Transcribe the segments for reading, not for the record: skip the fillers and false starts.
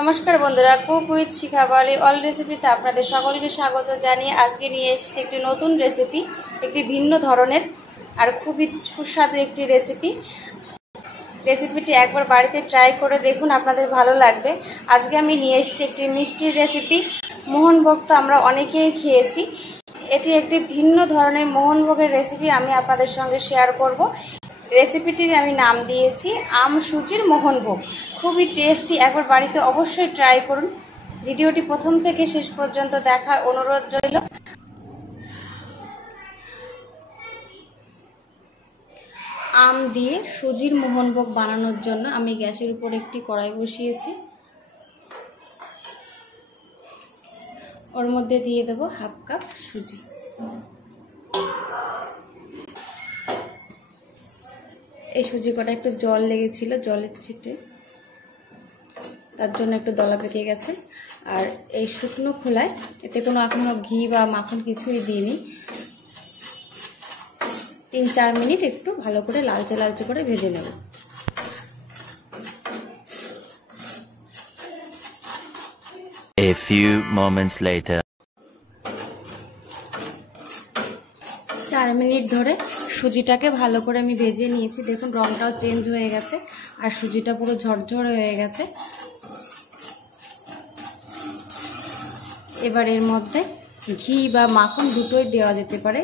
নমস্কার বন্ধুরা, cook with Shikha বাওয়ালি all রেসিপিতে আপনাদের সকলকে স্বাগত জানিয়ে আজকে নিয়ে এসেছি একটি নতুন রেসিপি, একটি ভিন্ন ধরনের আর খুবই সুস্বাদু একটি রেসিপিটি একবার বাড়িতে ট্রাই করে দেখুন, আপনাদের ভালো লাগবে। আজকে আমি নিয়ে এসেছি একটি মিষ্টির রেসিপি। মোহনভোগ তো আমরা অনেকেই খেয়েছি, এটি একটি ভিন্ন ধরনের মোহনভোগের রেসিপি আমি আপনাদের সঙ্গে শেয়ার করব। রেসিপিটির আমি নাম দিয়েছি আম সুজির মোহনভোগ। খুবই টেস্টি, একবার বাড়িতে অবশ্যই ট্রাই করুন। ভিডিওটি প্রথম থেকে শেষ পর্যন্ত দেখার অনুরোধ রইল। আম দিয়ে সুজির মোহনভোগ বানানোর জন্য আমি গ্যাসের উপর একটি কড়াই বসিয়েছি। ওর মধ্যে দিয়ে দেব হাফ কাপ সুজি। এই সুজি কটা একটু জল লেগেছিল, জলের ছিটে তার জন্য একটু দলা পেকে গেছে। আর এই শুকনো খোলায় এতে কোনো এখনো ঘি বা মাখন কিছুই দিইনি। 3-4 মিনিট একটু ভালো করে লালচে লালচে করে ভেজে নেব। A few moments later. 4 minute ধরে সুজিটাকে ভালো করে আমি ভেজে নিয়েছি। দেখুন রংটাও চেঞ্জ হয়ে গেছে আর সুজিটা পুরো ঝরঝরে হয়ে গেছে। এবার এর মধ্যে ঘি বা মাখন দুটোই দেওয়া যেতে পারে।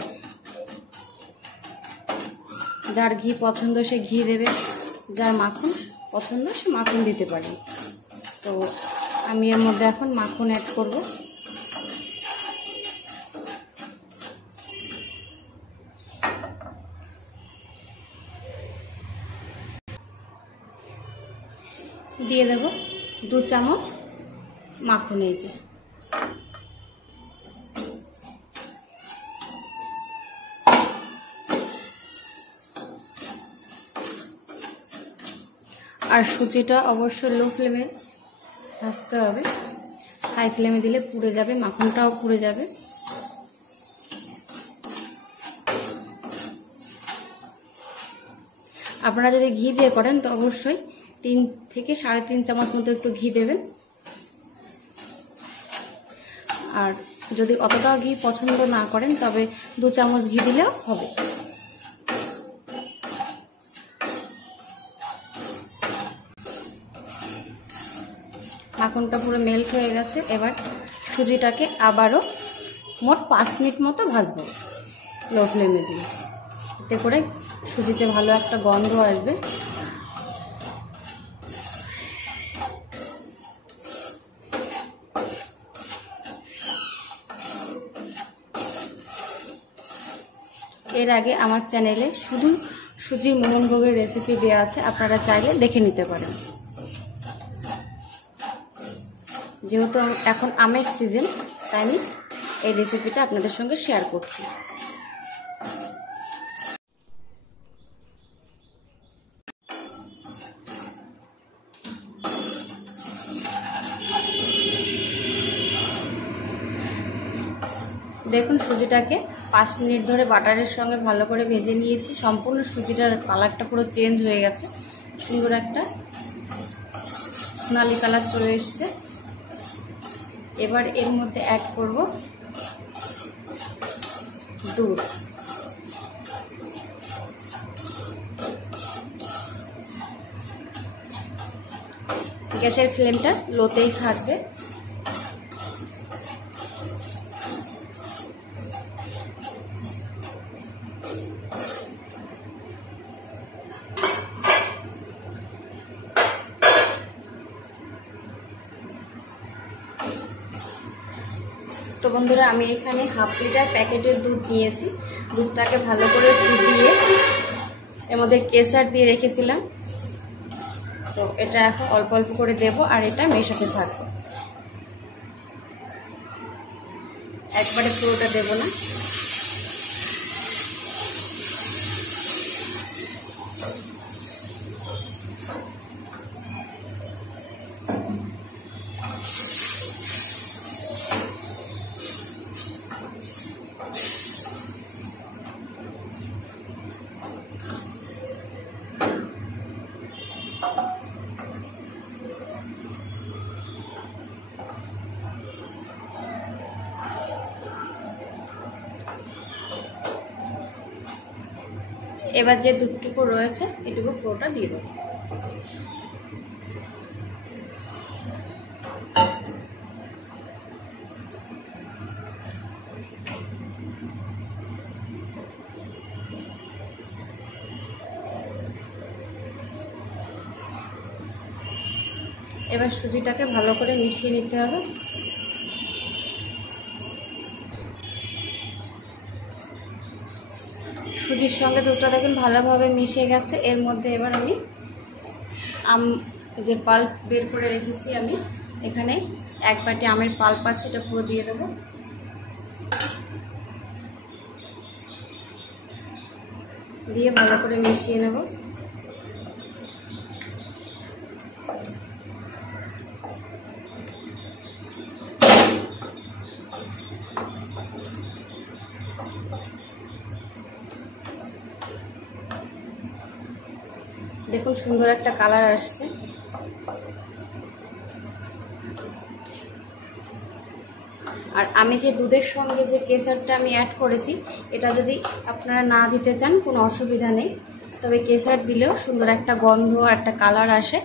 যার ঘি পছন্দ সে ঘি দেবে, যার মাখন পছন্দ সে মাখন দিতে পারে। তো আমি এর মধ্যে এখন মাখন অ্যাড করব। দিয়ে দেব 2 চামচ মাখন। এই যে আর সুজিটা অবশ্যই লো ফ্লেমে ভাজতে হবে, হাই ফ্লেমে দিলে পুড়ে যাবে, মাখনটাও পুড়ে যাবে। আপনারা যদি ঘি দিয়ে করেন তো অবশ্যই 3 থেকে 3.5 চামচ মতো একটু ঘি দেবেন। আর যদি অতটাও ঘি পছন্দ না করেন তবে 2 চামচ ঘি দিলেও হবে। মাখনটা পুরো মেল্ট হয়ে গেছে। এবার সুজিটাকে আবারও মোট 5 মিনিট মতো ভাজবো লো ফ্লেমে দিয়ে। এতে করে সুজিতে ভালো একটা গন্ধ আসবে। এর আগে আমার চ্যানেলে শুধু সুজির মোহনভোগের রেসিপি দেওয়া আছে, আপনারা চাইলে দেখে নিতে পারেন। যেহেতু এখন আমের সিজন, তাই আমি এই রেসিপিটা আপনাদের সঙ্গে শেয়ার করছি। দেখুন সুজিটাকে 5 মিনিট ধরে বাটারের সঙ্গে ভালো করে ভেজে নিয়েছি। সম্পূর্ণ সুজিটার কালারটা পুরো চেঞ্জ হয়ে গেছে, সুন্দর একটা সোনালি কালার চলে এসেছে। এবার এর মধ্যে অ্যাড করব দুধ। গ্যাসের ফ্লেমটা লোতেই থাকবে। তো বন্ধুরা, আমি এখানে হাফ লিটার প্যাকেটের দুধ নিয়েছি। দুধটাকে ভালো করে ফুটিয়ে এর মধ্যে কেশর দিয়ে রেখেছিলাম। তো এটা এখন অল্প অল্প করে দেব আর এটা মেশাতে থাকবো, একবারে পুরোটা দেব না। এবার যে দুধটুকু রয়েছে এটুকু পুরোটা দিয়ে দেবো। এবার সুজিটাকে ভালো করে মিশিয়ে নিতে হবে। সুজির সঙ্গে দুধটা দেখুন ভালোভাবে মিশে গেছে। এর মধ্যে এবার আমি যে পাল্প বের করে রেখেছি আমি এখানে 1 বাটি আমের পাল্প আছে, এটা পুরো দিয়ে দেবো। দিয়ে ভালো করে মিশিয়ে নেব। দেখুন সুন্দর একটা কালার আসছে। আর আমি যে দুধের সঙ্গে যে কেসারটা আমি অ্যাড করেছি এটা যদি আপনারা না দিতে চান কোনো অসুবিধা নেই, তবে কেসার দিলেও সুন্দর একটা গন্ধ আর একটা কালার আসে,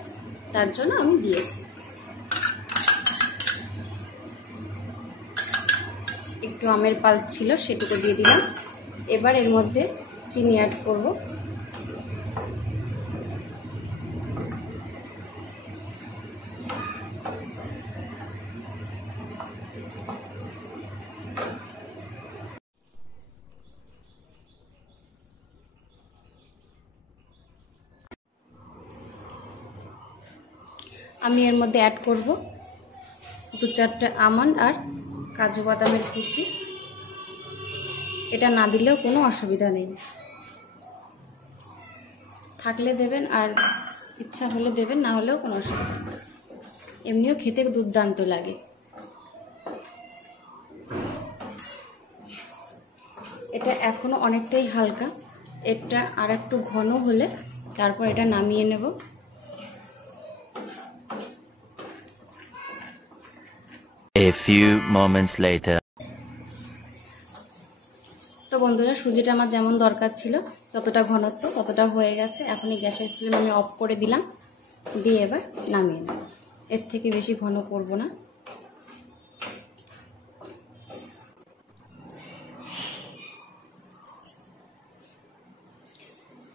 তার জন্য আমি দিয়েছি। একটু আমের পাল্প ছিল সেটুকু দিয়ে দিলাম। এবার এর মধ্যে চিনি অ্যাড করব। আমি এর মধ্যে অ্যাড করব 2-4টা আমন্ড আর কাজু বাদামের কুচি। এটা না দিলেও কোনো অসুবিধা নেই, থাকলে দেবেন আর ইচ্ছা হলে দেবেন, না হলেও কোনো অসুবিধা নেই। এমনিও খেতে দুর্দান্ত লাগে। এটা এখনো অনেকটাই হালকা, এটা আর একটু ঘন হলে তারপর এটা নামিয়ে নেব। A few moments later. তো বন্ধুরা সুজিটা আমার যেমন দরকার ছিল ততটা ঘনত্ব ততটা হয়ে গেছে। এখন এই গ্যাসের ফ্লেম আমি অফ করে দিলাম, দিয়ে এবার নামিয়ে নেব। এর থেকে বেশি ঘন করব না।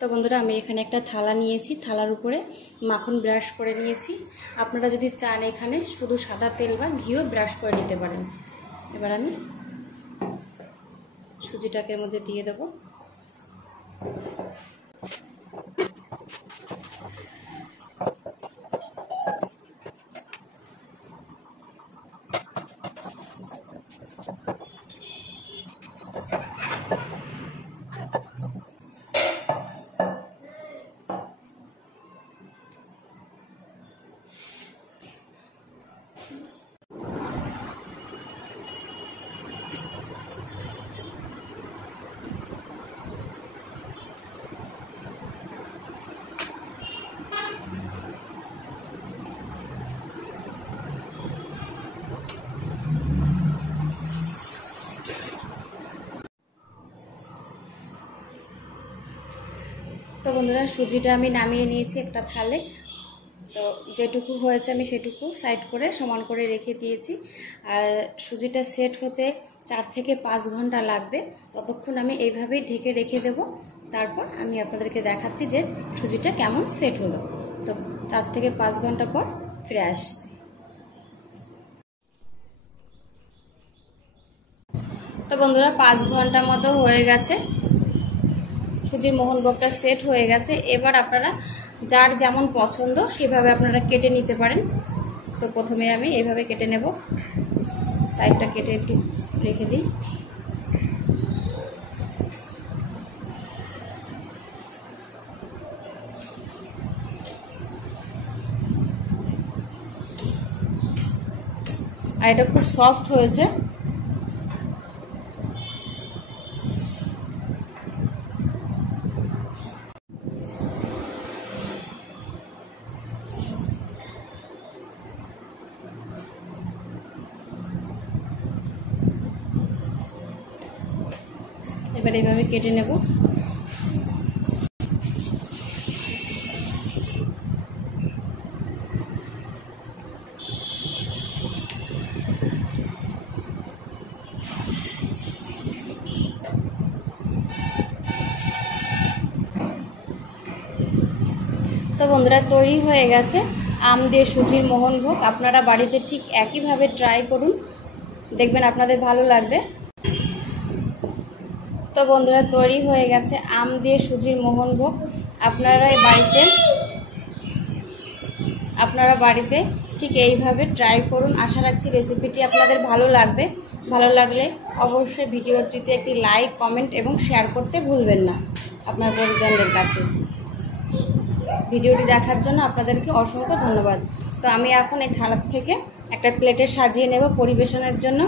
তো বন্ধুরা আমি এখানে একটা থালা নিয়েছি, থালার উপরে মাখন ব্রাশ করে নিয়েছি। আপনারা যদি চান এখানে শুধু সাদা তেল বা ঘিও ব্রাশ করে নিতে পারেন। এবার আমি সুজিটাকে এর মধ্যে দিয়ে দেবো। তো বন্ধুরা সুজিটা আমি নামিয়ে নিয়েছি একটা থালে। তো যেটুকু হয়েছে আমি সেটুকু সাইড করে সমান করে রেখে দিয়েছি। আর সুজিটা সেট হতে 4 থেকে 5 ঘন্টা লাগবে। ততক্ষণ আমি এইভাবেই ঢেকে রেখে দেব। তারপর আমি আপনাদেরকে দেখাচ্ছি যে সুজিটা কেমন সেট হলো। তো 4 থেকে 5 ঘন্টা পর ফিরে আসছি। তো বন্ধুরা 5 ঘন্টা মতো হয়ে গেছে, সুজির মোহনভোগটা সেট হয়ে গেছে। এবার আপনারা যার যেমন পছন্দ সেভাবে আপনারা কেটে নিতে পারেন। তো প্রথমে আমি এইভাবে কেটে নেব, সাইডটা কেটে একটু রেখে দিই। আর এটা খুব সফট হয়েছে। এবার এইভাবে কেটে নেব। তো বন্ধুরা তৈরি হয়ে গেছে আম দিয়ে সুজির মোহনভোগ। আপনারা বাড়িতে ঠিক একইভাবে ট্রাই করুন, দেখবেন আপনাদের ভালো লাগবে। তো বন্ধুরা তৈরি হয়ে গেছে আম দিয়ে সুজির মোহনভোগ। আপনারা বাড়িতে ঠিক এইভাবে ট্রাই করুন। আশা রাখছি রেসিপিটি আপনাদের ভালো লাগবে। ভালো লাগলে অবশ্যই ভিডিওটিতে একটি লাইক, কমেন্ট এবং শেয়ার করতে ভুলবেন না আপনার পরিজনদের কাছে। ভিডিওটি দেখার জন্য আপনাদেরকে অসংখ্য ধন্যবাদ। তো আমি এখন এই থালা থেকে একটা প্লেটে সাজিয়ে নেব পরিবেশনের জন্য।